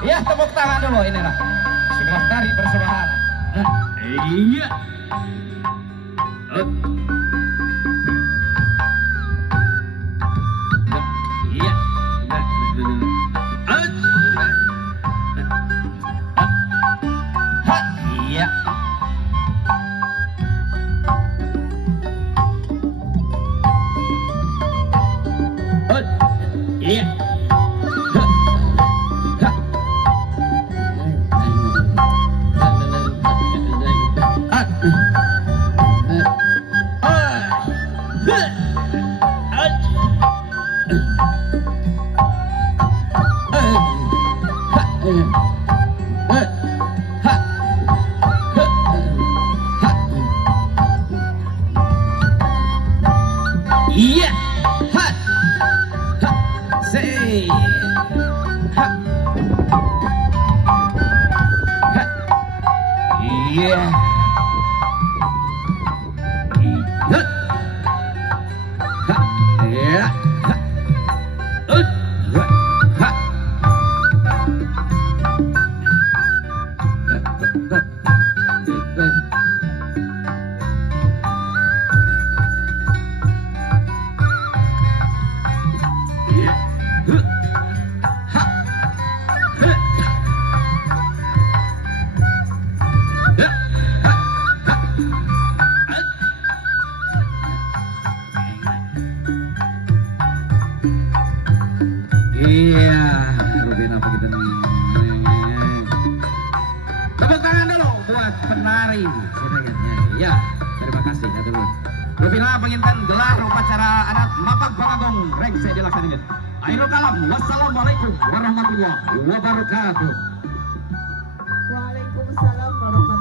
Ya, tepuk tangan dulu inilah. Sebuah tari persembahan. Iya. Iya. Ha, iya. Iya. Iya. Ha. Ha. Say. Ha. Ha. Iya. Iya. Ha. Iya. Ha. Ha. Iya, Robin apa kita nih? Tepuk tangan dulu buat penari. Ya, terima kasih ya teman. Robin apa penginten gelar upacara adat Mapak Bagong Rengse dilaksanakan. Akhirul kalam, wassalamualaikum warahmatullahi wabarakatuh. Waalaikumsalam warahmatullahi